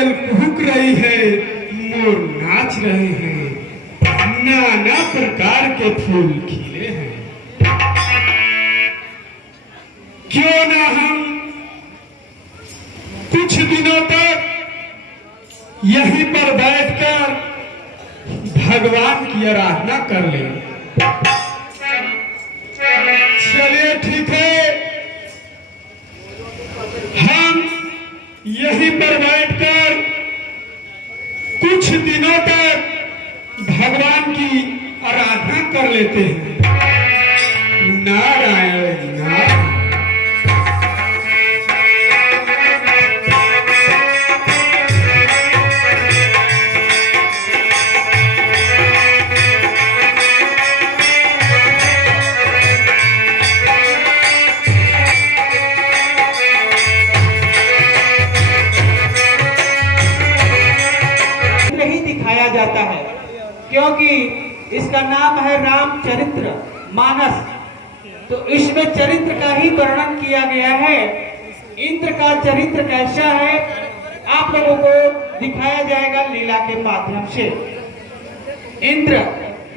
कोयल कुहुक रही है, मोर नाच रहे हैं, नाना प्रकार के फूल खिले हैं। क्यों ना हम कुछ दिनों तक यहीं पर बैठकर भगवान की आराधना कर लें। चलिए ठीक है, हम यहीं पर बैठकर कुछ दिनों तक भगवान की आराधना कर लेते हैं। नारायण नारायण। जाता है क्योंकि इसका नाम है रामचरित्र मानस। तो इसमें चरित्र का ही वर्णन किया गया है। इंद्र का चरित्र कैसा है आप लोगों को दिखाया जाएगा लीला के माध्यम से। इंद्र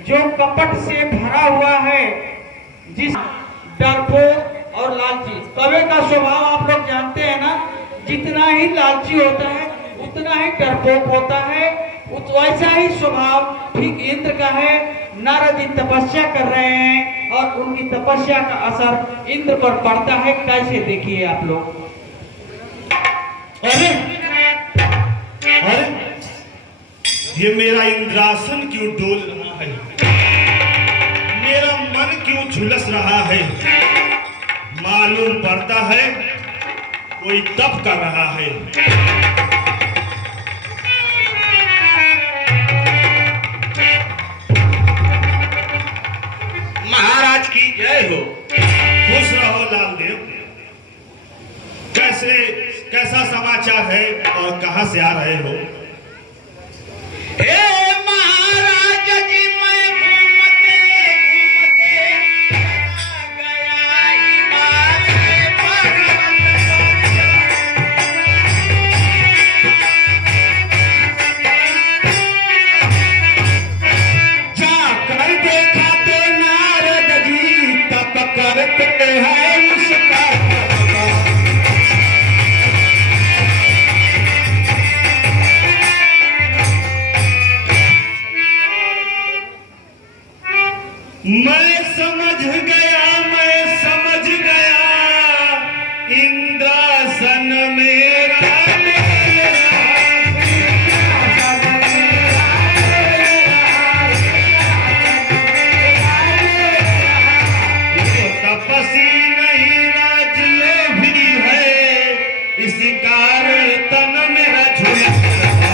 जो कपट से भरा हुआ है, जिस डरपोक और लालची, कौवे का स्वभाव आप लोग जानते हैं ना, जितना ही लालची होता है उतना ही डरपोक होता है। वैसा ही स्वभाव ठीक इंद्र का है। नारद जी तपस्या कर रहे हैं और उनकी तपस्या का असर इंद्र पर पड़ता है। कैसे देखिए आप लोग। अरे अरे ये मेरा इंद्रासन क्यों डोल रहा है, मेरा मन क्यों झुलस रहा है। मालूम पड़ता है कोई तप कर रहा है। महाराज की जय हो। खुश रहो लालदेव। कैसा समाचार है और कहां से आ रहे हो? महाराज जी, मैं घूमते घूमते गया हिमालय पर्वत जाकर देखा तो नारद जी तप करते हैं उसका। मैं समझ गया इंद्रासन मेरा तपसी नहीं राजलोभी है, इसी कारण तन मेरा झुलस रहा।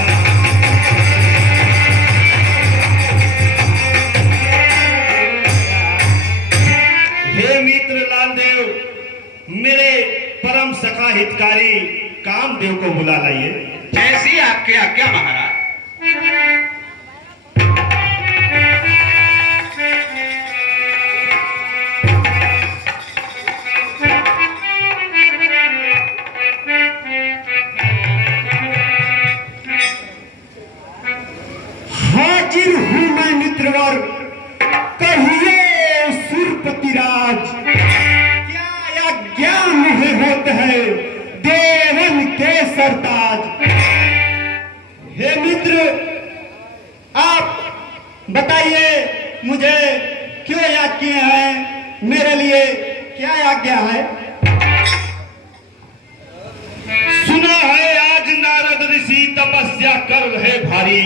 हे मित्र लालदेव, मेरे परम सखा हितकारी कामदेव को बुला लाइए। जैसी आपके आज्ञा महाराज। हाजिर हूं मैं मित्रवर, कहिए सुरपतिराज, क्या आज्ञा मुझे होते है देवन के सरताज। हे मित्र, आप बताइए मुझे क्यों याद किए हैं, मेरे लिए क्या आज्ञा है? सुना है आज नारद ऋषि तपस्या कर रहे भारी,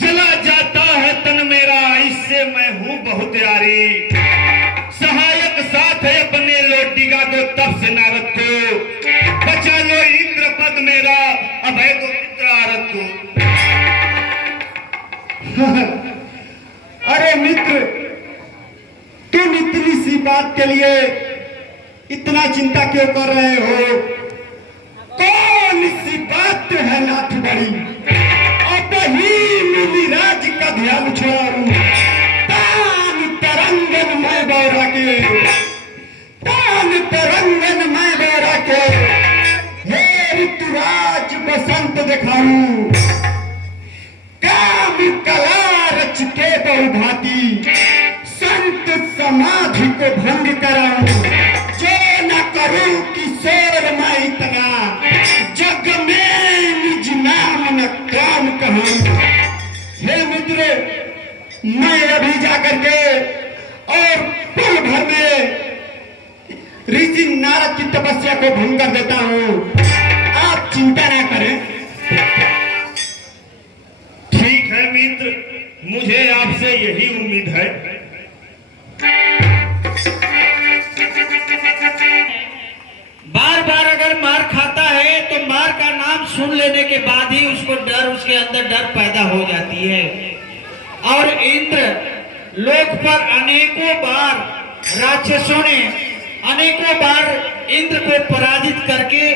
जला जाता है तन मेरा, इससे मैं हूं बहुत यारी। सहायक साथ है अपने लो, डिगा दो तब से नारद को, बचा लो इंद्र पद मेरा, अभय दो मित्रारथ को। अरे मित्र, तुम इतनी सी बात के लिए इतना चिंता क्यों कर रहे हो? कौन सी बात तो है नाथ बड़ी, अब ही मिलिराज का ध्यान छोड़ू। तान तरंगन मैं बौरा के, तान तरंगन मैं बौरा के, हे ऋतुराज बसंत बढ़ाऊं, काम कला रच के बहुभांति संत समाधि को भंग कराऊं, जो न करूं किशोर मैं इतना, जग में निज नाम न काम कहूं। हे मित्र, मैं अभी जाकर के और पल भर में ऋषि नारद की तपस्या को भंग कर देता हूं, आप चिंता ना करें। ठीक है मित्र, मुझे आपसे यही उम्मीद है। बार बार अगर मार खाता है तो मार का नाम सुन लेने के बाद ही उसको डर, उसके अंदर डर पैदा हो जाती है। और इंद्र लोक पर अनेकों बार राक्षसों ने अनेकों बार इंद्र को पराजित करके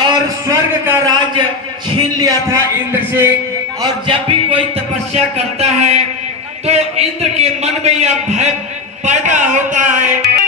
और स्वर्ग का राज्य छीन लिया था इंद्र से। और जब भी कोई तपस्या करता है तो इंद्र के मन में यह भय पैदा होता है।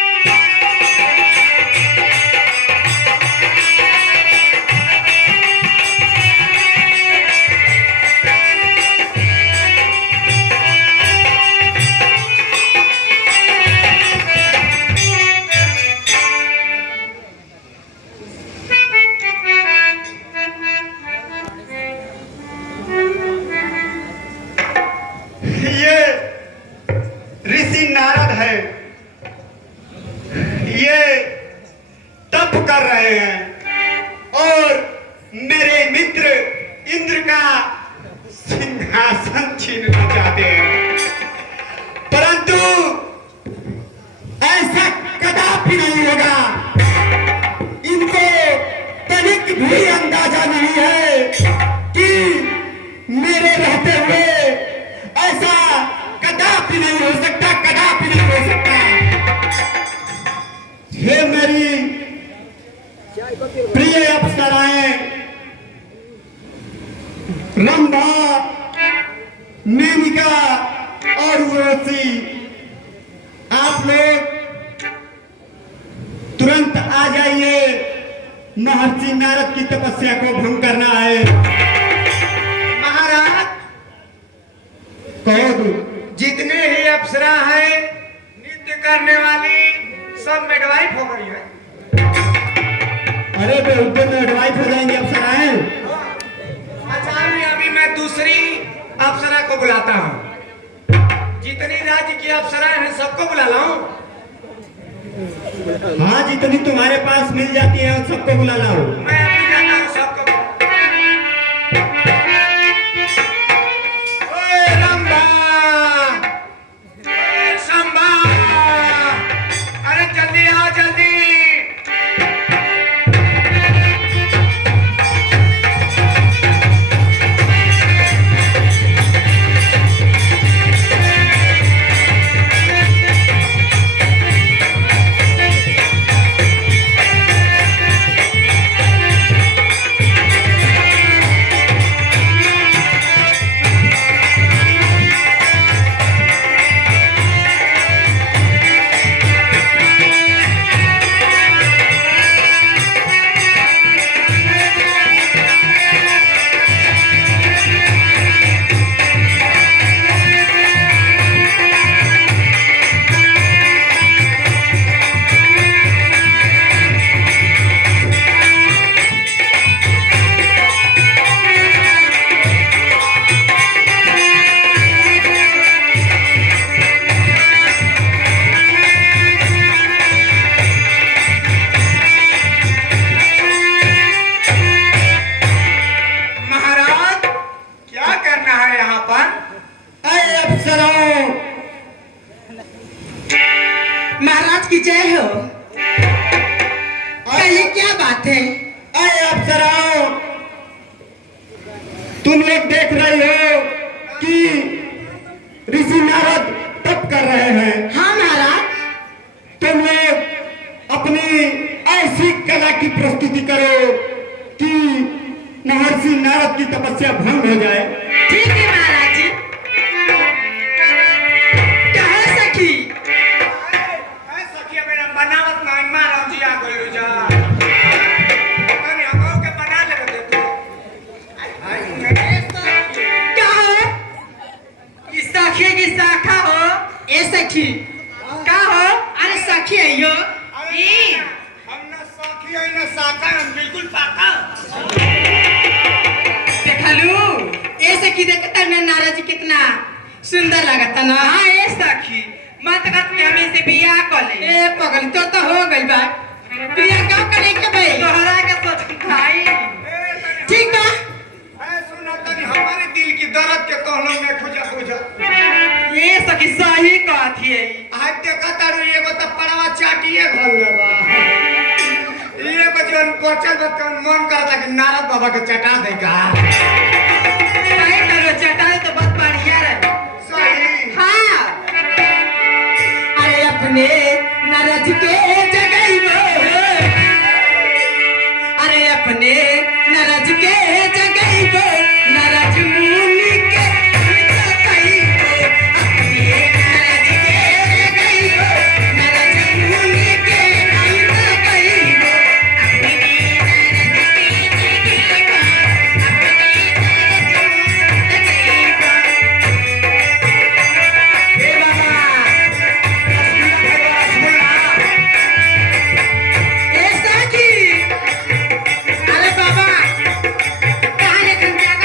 ये ऋषि नारद है, ये तप कर रहे हैं और मेरे मित्र इंद्र का सिंहासन छीनना चाहते हैं, परंतु ऐसा कदापि नहीं होगा। इनको तनिक भी अंदाजा नहीं है कि मेरे रहते हुए ऐसा कदापि नहीं हो सकता, कदापि नहीं हो सकता। हे मेरी प्रिय अप्सराएं, रंभा, मेनिका और उर्वशी, आप लोग तुरंत आ जाइए, महर्षि नारद की तपस्या को भंग करना है। महाराज, कहो तू। जितने ही अप्सरा है नृत्य करने वाली सब मिडवाइफ हो गई है। अरे बे उधर में एडवाइस हो जाएंगे अप्सराएं। अच्छा, अभी मैं दूसरी अप्सरा को बुलाता हूँ। जितनी राज्य की अप्सराएं हैं सबको बुला लाऊं। हाँ, जितनी तुम्हारे पास मिल जाती है उन सबको बुला लाओ। मैं अभी जाता हूँ सबको। ओए रंभा, ओए संभा, अरे जल्दी आओ जल्दी। महाराज की जय हो। कहिए क्या बात है? अरे अप्सराओं, तुम लोग देख रहे हो कि ऋषि नारद तप कर रहे हैं। हाँ महाराज। तुम लोग अपनी ऐसी कला की प्रस्तुति करो कि महर्षि नारद की तपस्या भंग हो जाए। ठीक है महाराज जी। क्या है सखी? सखी मेरा बनावत ना महाराज जी आ गइल जा। तनी हमो के बना ले दे तू। सुंदर लगता ना। हाँ ए सखी मत कहत कि हमें से बियाह कर ले ए पगल तो हो गई बा। बिया गाँव करे के भाई। तोहरा के सोच भाई ठीक बा। सुना तनी हमारे दिल की दर्द के कहलो में खुजा बुझा ये सखी सही कहत है आज देखा तारू एगो तो पड़वा चाटिए घर में बा एगो जन बचल बचल मन करता कि नारद बाबा के चटा दे का सही करो चटाई तो बहुत बढ़िया रहे सही हाँ अरे अपने नरज के जगइबो। अरे अपने नरज के जगइबो। नरज मुनि के जगइबो। अपने नरज के जगइबो। नरज मुनि के जगइबो। अपने नरज के जगइबो। अपने नरज जगइबो। ए बाबा ए साकी। अरे बाबा कहाँ लेकर जाएगा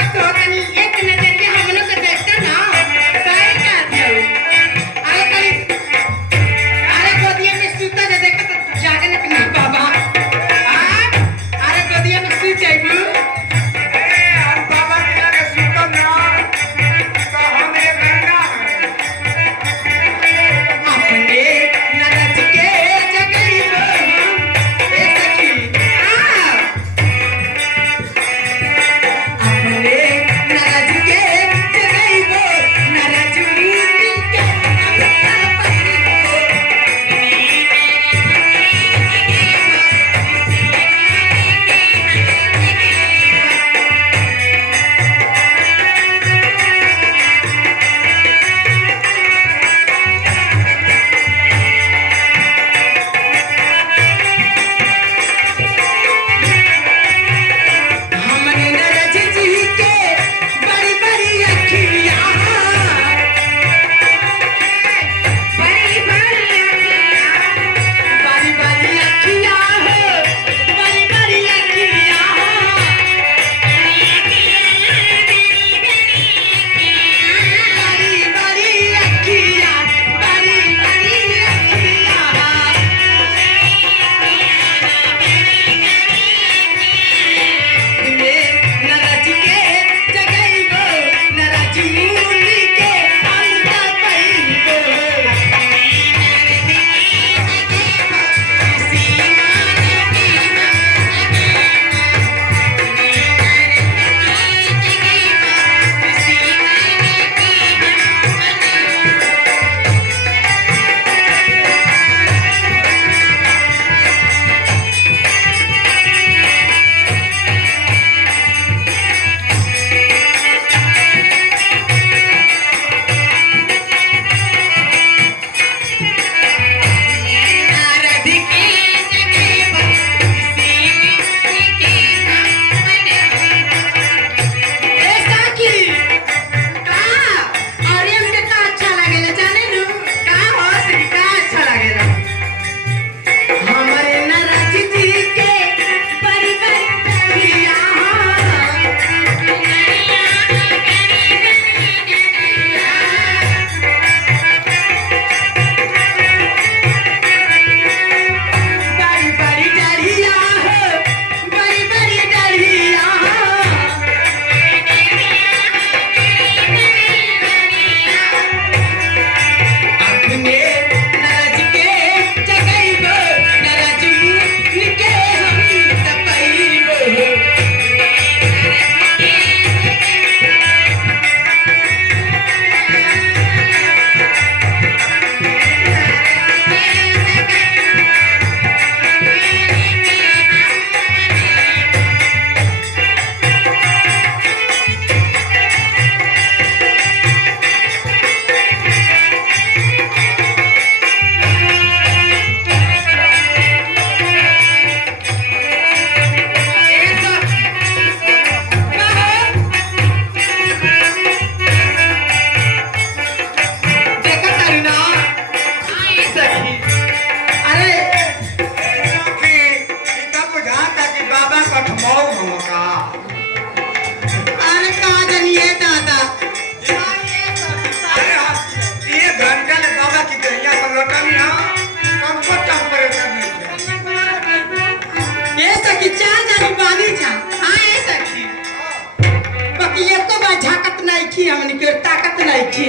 थी हमने की ताकत नहीं थी।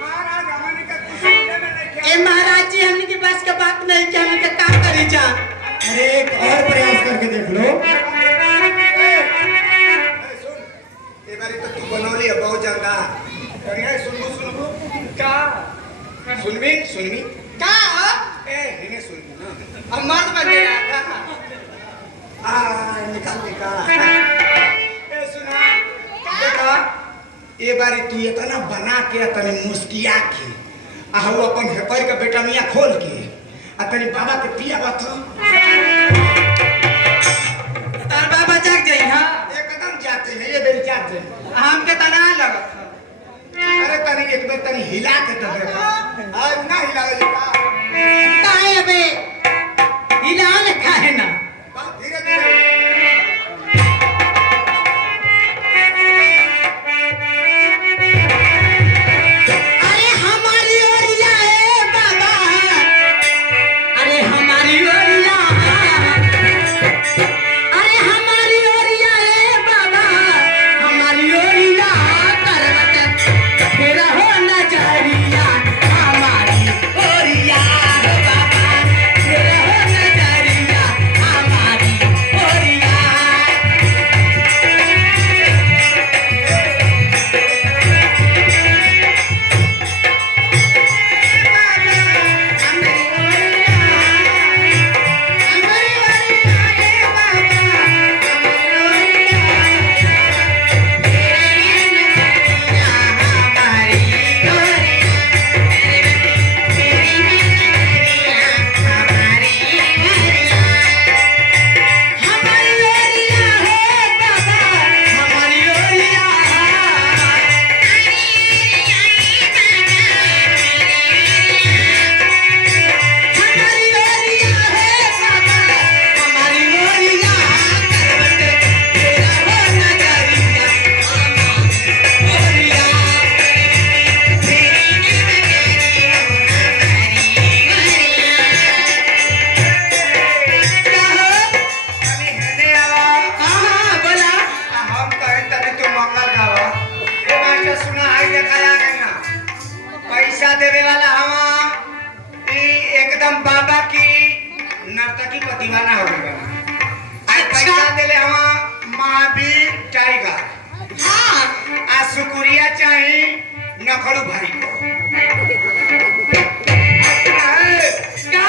महाराज हमने का कुछ समझे में नहीं क्या। ए महाराज जी हमने की बस के बात नहीं कि हमने के काम करी जा। अरे एक और प्रयास करके देख लो। सुन ये बारी तो तू बनौली है बहुत ज्यादा। अरे सुन का सुनवी का ए इन्हें सुन ना अब मर्द बन गया का निकाल ए सुना देखा ये बारी तू इतना बना के तनी मुस्किया के आहू अपन हेपर के बेटा मियां खोल के आ तनी बाबा के पिया बत तार बाबा जाग जाई हां एकदम जाते हैं ये बेरी जाते हैं। हम के तना लगत अरे तनी एक बार तनी हिला के तो देखा आज ना हिलावे का काहे बे हिलाल काहे ना बहुत धीरे धीरे अरे हमारी ओरिया है बाबा अरे हमारी ओरिया अरे हमारी ओरिया है बाबा हमारी ओरिया करवट फेरा हो नजरिया हमारी ओरिया हो बाबा फेरा हो नजरिया हमारी ओरिया तनी हेने आवा बोला हम कहें तभी तो मंगल गावा ए मास्टर सुना आई दिखाया नहीं ना पैसा देवे वाला हवा ई एकदम बाबा की नर्तकी पर दीवाना हो गया आज पैसा देले हवा महावीर टाइगर हाँ आ शुक्रिया चाही नखड़ू भाई को का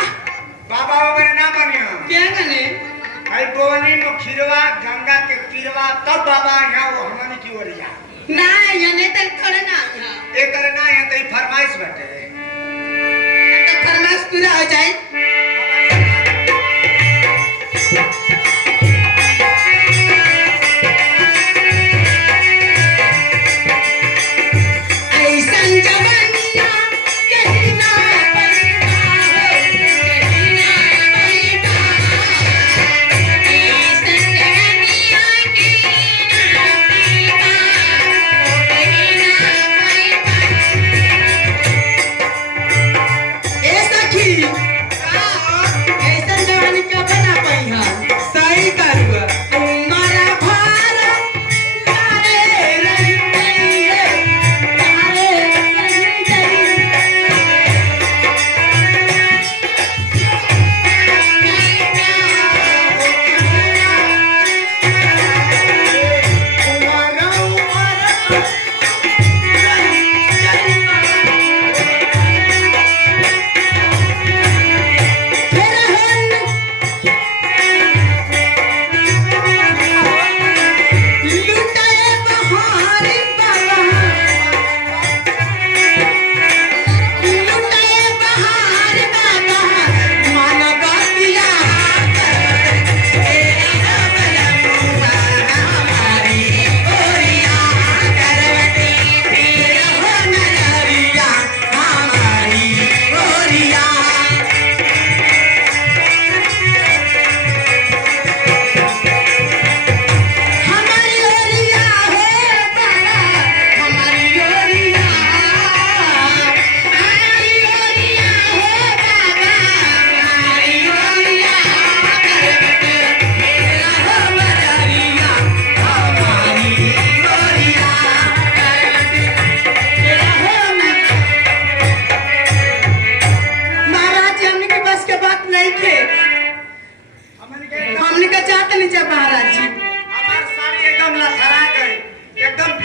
बाबा वो मेरे नाम बनिया क्या गने आई बोवनी में खीरवा गंगा के तीरवा तब बाबा यहाँ वो हमनी की ओरिया ना यने तक थोड़े ना एक तरह ना यहाँ तई फरमाइश बटे तो फरमाइश पूरा हो जाए ऐसन जवानिया कहीं ना पैदा हो कहीं ना पैदा ऐसन जवानिया कहीं ना पैदा हो कहीं ना पैदा ए सखी ऐसन जवानी कब ना पाई हम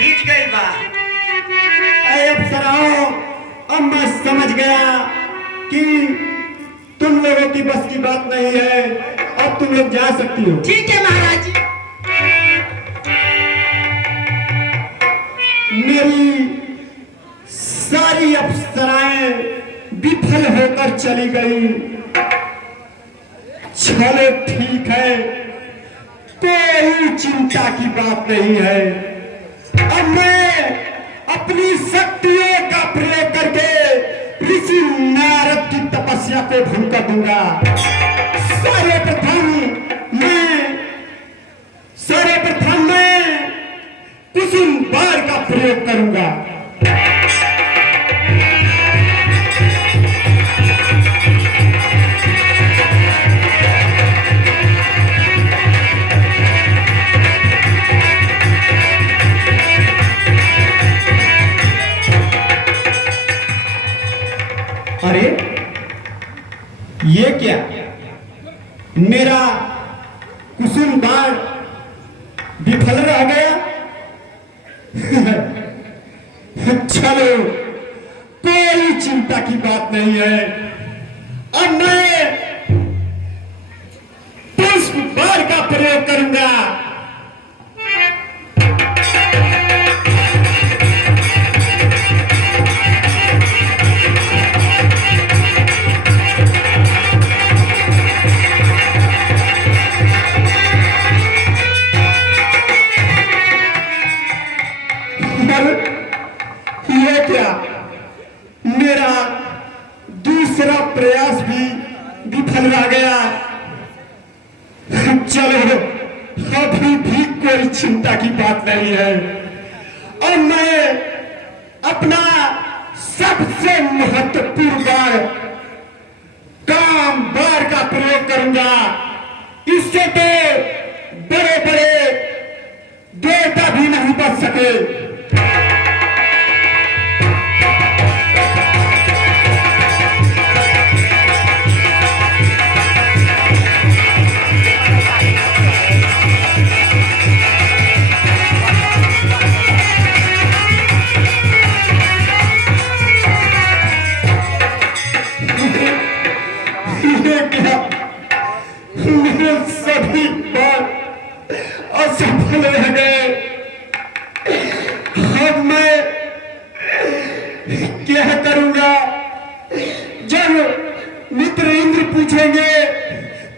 भीज गई बा। अरे अप्सराओं, अब मैं समझ गया कि तुम लोगों की बस की बात नहीं है। अब तुम लोग जा सकती हो। ठीक है महाराज जी। मेरी सारी अप्सराएं विफल होकर चली गई। चलो ठीक है, कोई चिंता की बात नहीं है। अब मैं अपनी शक्तियों का प्रयोग करके ऋषि नारद की तपस्या को भंग कर दूंगा। सर्वप्रथम मैं कुसुम बाण का प्रयोग करूंगा। अरे ये क्या, मेरा कुसुम बाण विफल रह गया। चलो कोई चिंता की बात नहीं है। अब मैं पुष्प बाण का प्रयोग करूंगा। ये क्या, मेरा दूसरा प्रयास भी विफल रह गया। चलो अभी भी कोई चिंता की बात नहीं है। और मैं अपना सबसे महत्वपूर्ण बाण काम बाण का प्रयोग करूंगा। इससे तो बड़े बड़े देवता भी नहीं बच सके। मेरे सभी बात असफल रह गए। अब मैं क्या करूंगा? जब मित्र इंद्र पूछेंगे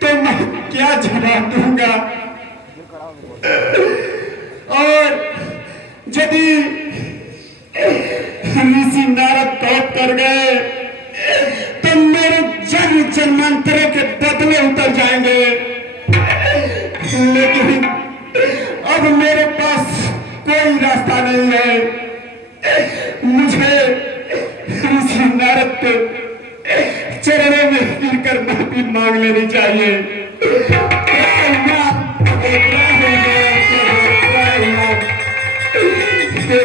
तो मैं क्या जवाब दूंगा? और यदि ऋषि नारद तौप कर गए तो मेरे जन्म जन्मांतरों के बदले उतर जाएंगे। लेकिन अब मेरे पास कोई रास्ता नहीं है। मुझे ऋषि नारद के चरणों में गिरकर माफी मांग लेनी चाहिए।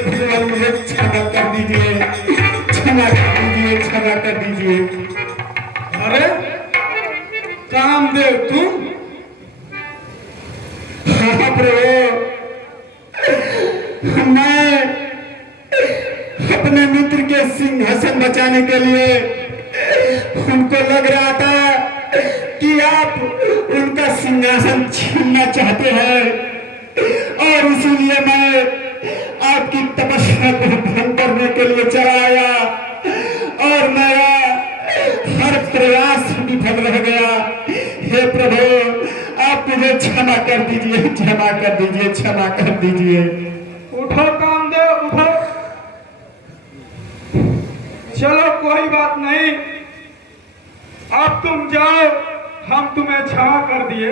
भगवान मुझे क्षमा कर दीजिए, क्षमा कर दीजिए, क्षमा कर दीजिए। अरे कामदेव तुम? हाँ प्रभु, मैं अपने मित्र के सिंहासन बचाने के लिए उनको लग रहा था कि आप उनका सिंहासन छीनना चाहते हैं, और इसीलिए मैं आपकी तपस्या को भंग करने के लिए चला आया और मेरा हर प्रयास विफल रह गया। हे प्रभु, आप मुझे क्षमा कर दीजिए, क्षमा कर दीजिए, क्षमा कर दीजिए। उठो कामदेव, उठो। चलो कोई बात नहीं, अब तुम जाओ, हम तुम्हें क्षमा कर दिए।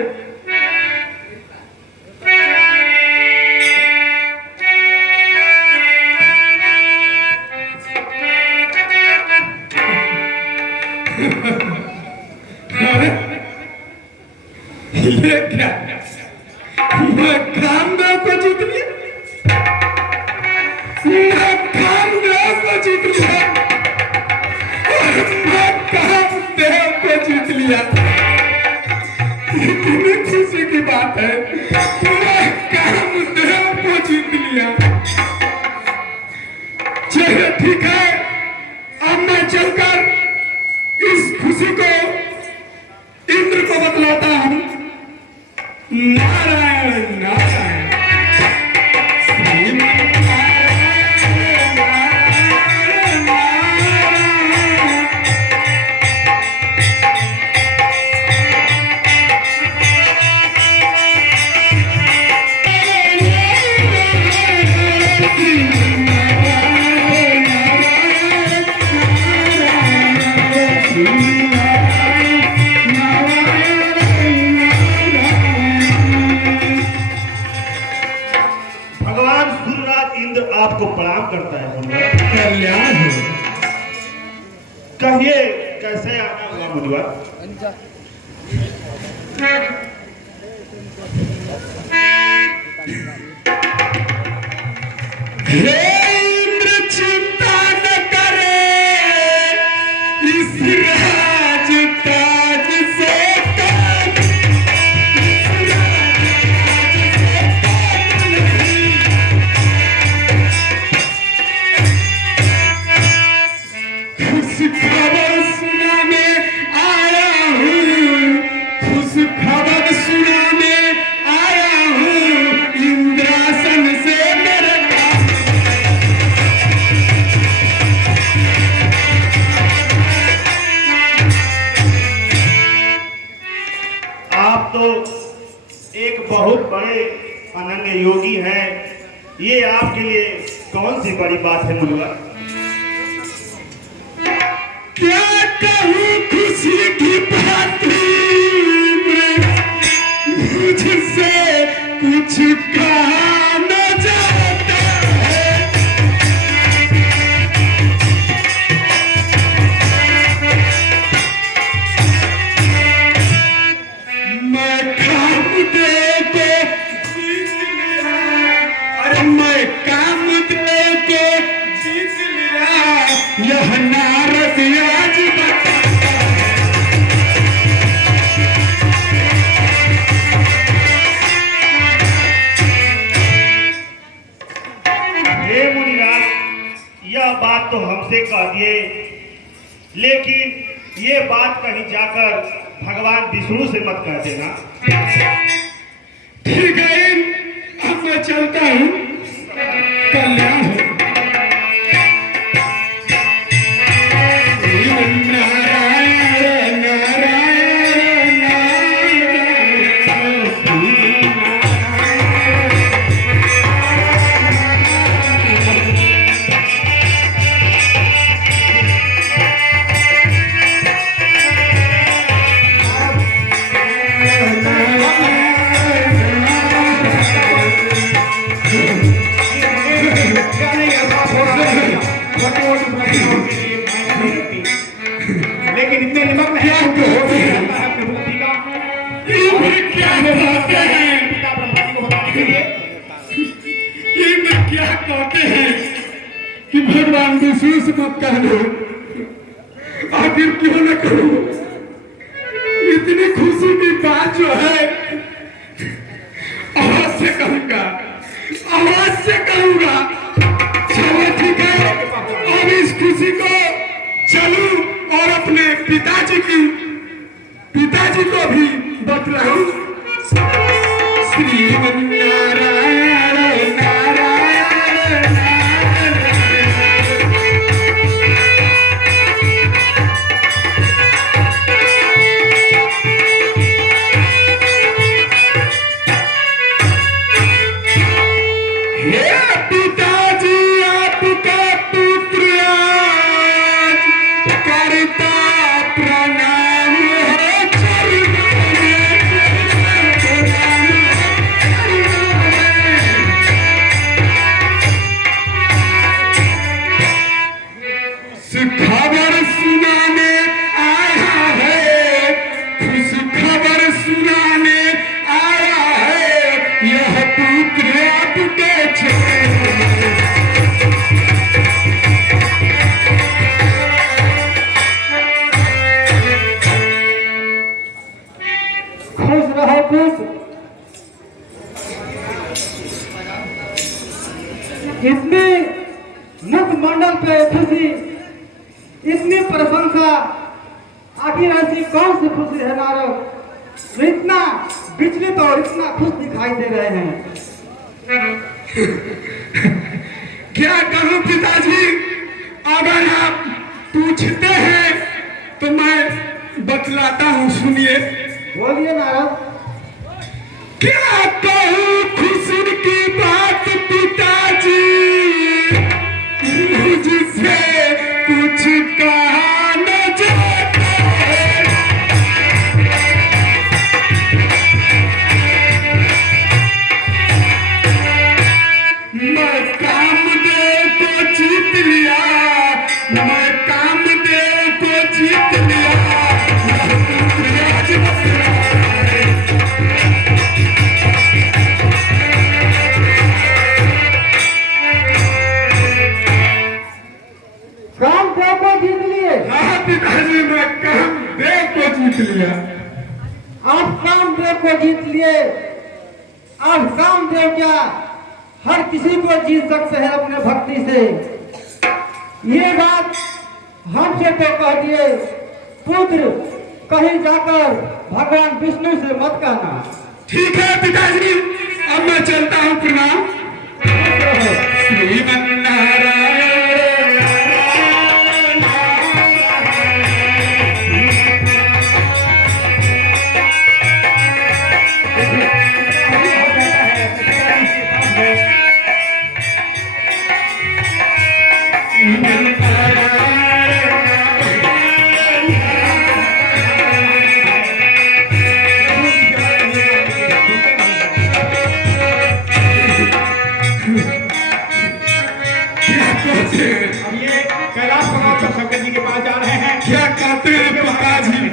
ये क्या, ये कामदेव को जीत लिया, ये कामदेव को जीत लिया, मैं कामदेव को जीत लिया। कितनी खुशी की बात है, मैं कामदेव को जीत लिया। भगवान सूर्यराज इंद्र आपको प्रणाम करता है मुनिवर। कल्याण हो। कहिए कैसे आना हुआ मुनिवर? हे इंद्र चिंता न करे, इस राज ताज से काम, इस राज ताज से काम नहीं। खुश खबर सुनाने आया हूँ, खुश खबर सुनाने आया हूँ, इंद्रासन से मेरे काम। आप तो एक बहुत बड़े अनन्य योगी हैं, ये आपके लिए कौन सी बड़ी बात है मुनिवर? क्या कहूँ खुशी की बात, मुझसे कुछ कहा न जाता है। मैं काम दे के जीत लिया, अरे मैं काम दे के जीत लिया, यह नारद आज बताता है। हे मुनिराज, यह बात तो हमसे कह दिए, लेकिन ये बात कहीं जाकर भगवान विष्णु से मत कह देना। ठीक है, अब मैं चलता हूँ। कल्याण हो। नारायण नारायण लेकिन इतने निमक नहीं क्या तो हो गया? अपने बुद्धि का इंद्र क्या कहते हैं? पिता ब्रह्मा जी को बताने के लिए इंद्र क्या कहते हैं कि भगवान विष्णु से मत कह दो? आखिर क्यों न करो? इतनी खुशी की बात जो है, आवाज से कहूंगा, आवाज से कहूंगा। चलो ठीक है, अब इस खुशी को चलूं और अपने पिताजी को भी बतलाऊं। श्रीमन्नारायण नारायण नारायण। हे पिताजी, आपका पुत्र आज करता प्रणाम है चरणों में। खबर सुनाने आया है, खुश खबर सुनाने आया है, यह पुत्र आपके चरण में। खुश रहो पुत्र। इतनी मुखमंडल पे खुशी, इतनी प्रशंसा, आखिर ऐसी कौन सी खुशी है नारद जो इतना विचलित और इतना खुश दिखाई दे रहे हैं? क्या कहूं पिताजी, अगर आप पूछते हैं तो मैं बतलाता हूं, सुनिए। बोलिए नारद। क्या कहूं खुशी की बात पिताजी, हर किसी को जीत सकते हैं अपने भक्ति से। ये बात हमसे तो कह दिए, पुत्र कहीं जाकर भगवान विष्णु से मत कहना। ठीक है पिताजी, अब मैं चलता हूँ, प्रणाम। श्रीमन्नारायण क्या कहते हैं पिताजी?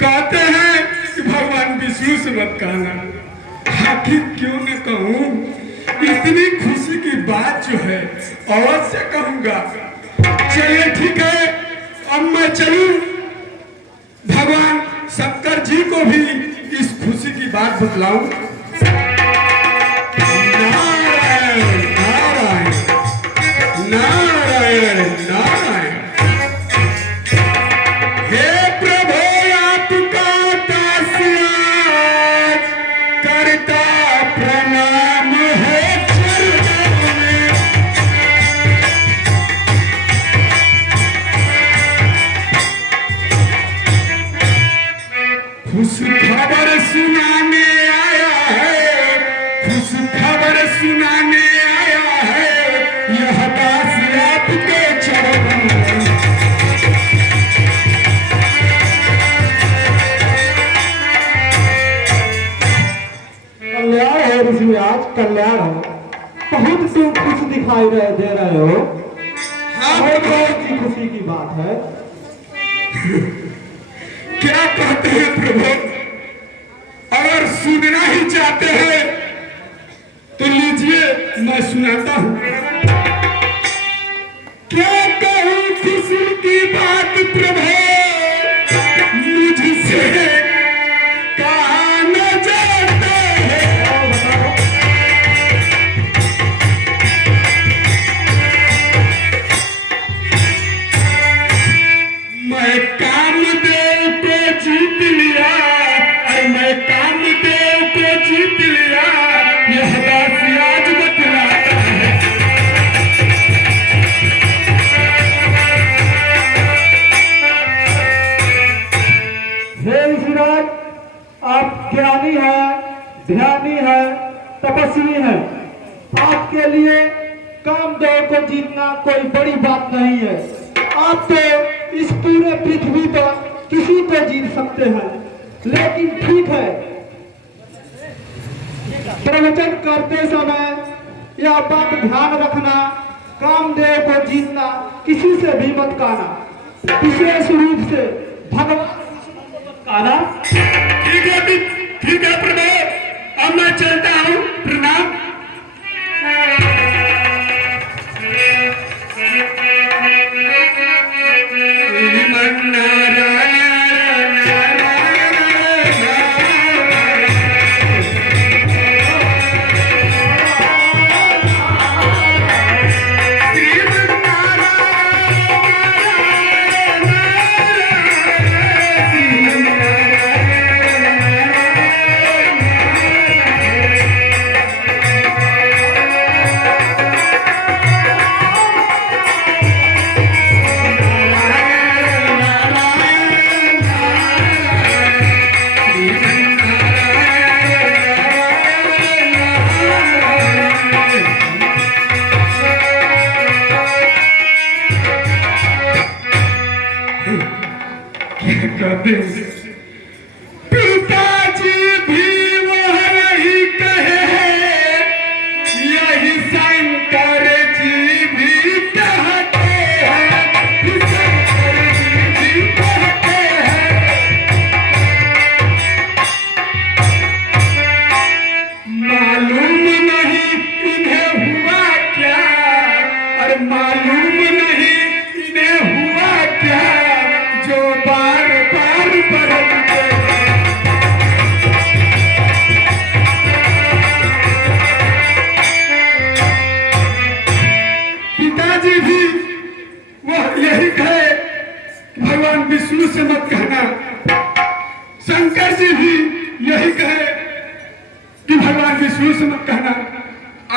कहते हैं कि भगवान विष्णु से मत कहना। आखिर क्यों न कहूं, इतनी खुशी की बात जो है अवश्य कहूंगा। चलिए ठीक है, अब मैं चलूं। भगवान शंकर जी को भी इस खुशी की बात बतलाऊं। नारायण नारायण नारायण नारायण। हे प्रभु आपका दासियाज करता प्रणाम है चरणों में। खुश खबर सुनाने आया है, खुश खबर सुनाने आया है, यह दास आपके चरणों में। कल्याण हो ऋषि, आज कल्याण हो। बहुत तुम खुश दिखाई दे रहे हो। हाँ और प्रभु, बहुत सी खुशी की बात है। क्या कहते हैं प्रभु? अगर सुनना ही चाहते हैं तो लीजिए, मैं सुनाता हूं। क्या कहूं खुशी की बात प्रभु, मुझसे कहा न जाता है। मैं कामदेव को जीत लिया, अरे मैं कामदेव को जीत लिया, यह दास आज बतलाता है। हे ऋषिराज, आप ज्ञानी हैं, ध्यानी हैं, तपस्वी हैं। आपके लिए कामदेव को जीतना कोई बड़ी बात नहीं है। आप तो इस पूरे पृथ्वी पर किसी को जीत सकते हैं। लेकिन ठीक है, प्रवचन करते समय यह बात ध्यान रखना, कामदेव को जीतना किसी से भी मत कहना, विशेष रूप से भगवान कहना। ठीक है प्रभु, अब मैं चलता हूँ, प्रणाम।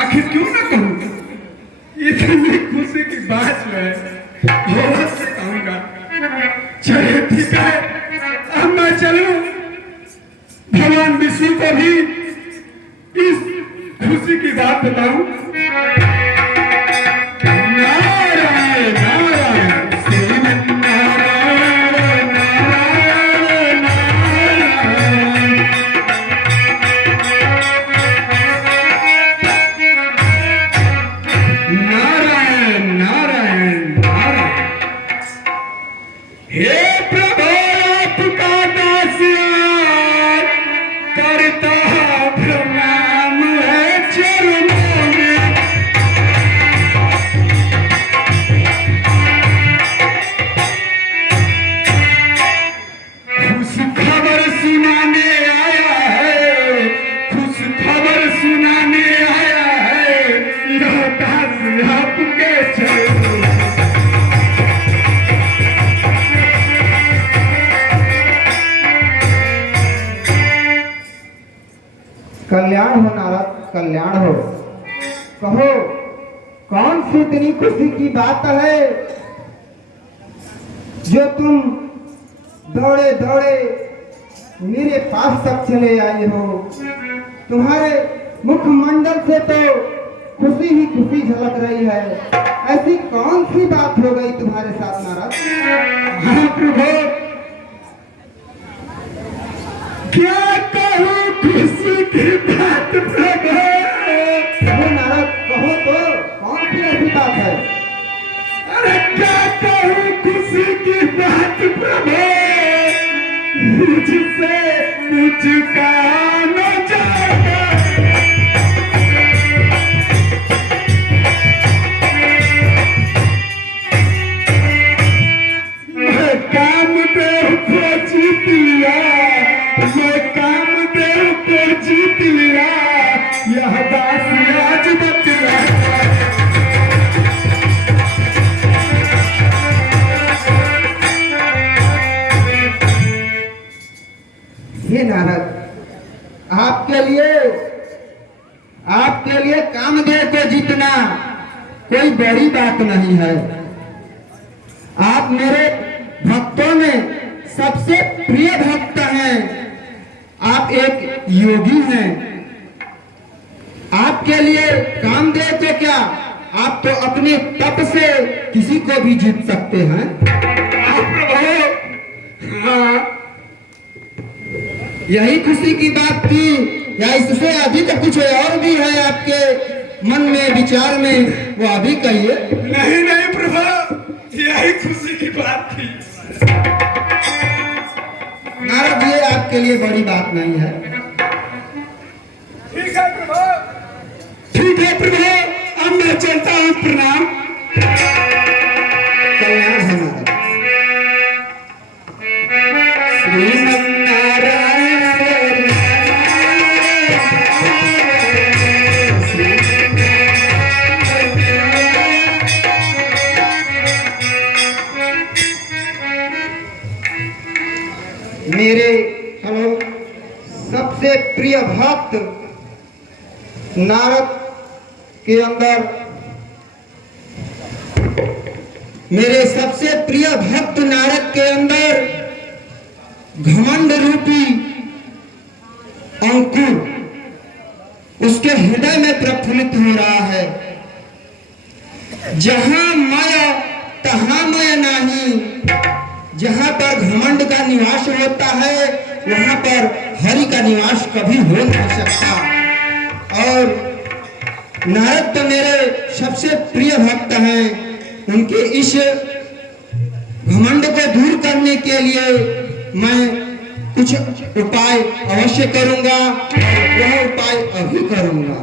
आखिर क्यों ना कहूँ, इतनी खुशी की बात जो है वो से कहूँगा। चलिए ठीक है, अब मैं चलूं, भगवान विष्णु को भी इस खुशी की बात बताऊं। नारायण नारायण श्रीमन नारायण नारायण नारायण नारायण नारायण। हे प्रभु आपका दासिया करता प्रणाम है चरणों में। खुश खबर सुनाने आया है, खुश खबर सुनाने आया है, यह दास आपके चरणों में। कल्याण हो नारद, कल्याण हो। कहो कौन सी इतनी खुशी की बात है जो तुम दौड़े दौड़े मेरे पास तक चले आए हो। तुम्हारे मुखमंडल से तो खुशी ही खुशी झलक रही है। ऐसी कौन सी बात हो गई तुम्हारे साथ नारद? हाँ प्रभु, क्या कहूँ खुशी की बात प्रभु। कहो नारद, कहो तो कौन सी ऐसी बात है? अरे क्या कहूँ खुशी की बात प्रभु, मुझसे कुछ कहा न जाता। मैं कामदेव को जीत लिया, मैं कामदेव को जीत लिया, यह दास आज बतला। हे नारद, आपके लिए कामदेव को जीतना कोई बड़ी बात नहीं है। आप मेरे भक्तों में सबसे प्रिय भक्त हैं। आप एक योगी हैं। आपके लिए कामदेव को क्या, आप तो अपने तप से किसी को भी जीत सकते हैं। आप प्रभु, हाँ यही खुशी की बात थी या इससे अधिक कुछ और भी है आपके मन में, विचार में? वो अभी कहिए। नहीं नहीं प्रभु, यही खुशी की बात थी। नारद, ये आपके लिए बड़ी बात नहीं है। ठीक है प्रभु, ठीक है प्रभु, अब मैं चलता हूँ। प्रणाम। कल्याण है नारद। श्रीमन नारायण मेरे सबसे प्रिय भक्त नारद के अंदर, मेरे सबसे प्रिय भक्त नारद के अंदर घमंड रूपी अंकुर उसके हृदय में प्रफुल्लित हो रहा है। जहां माया तहां माया नहीं, जहां पर घमंड का निवास होता है वहां पर हरि का निवास कभी हो नहीं सकता। और नारद तो मेरे सबसे प्रिय भक्त हैं। उनके इस घमंड को दूर करने के लिए मैं कुछ उपाय अवश्य करूंगा, और वह उपाय अभी करूंगा।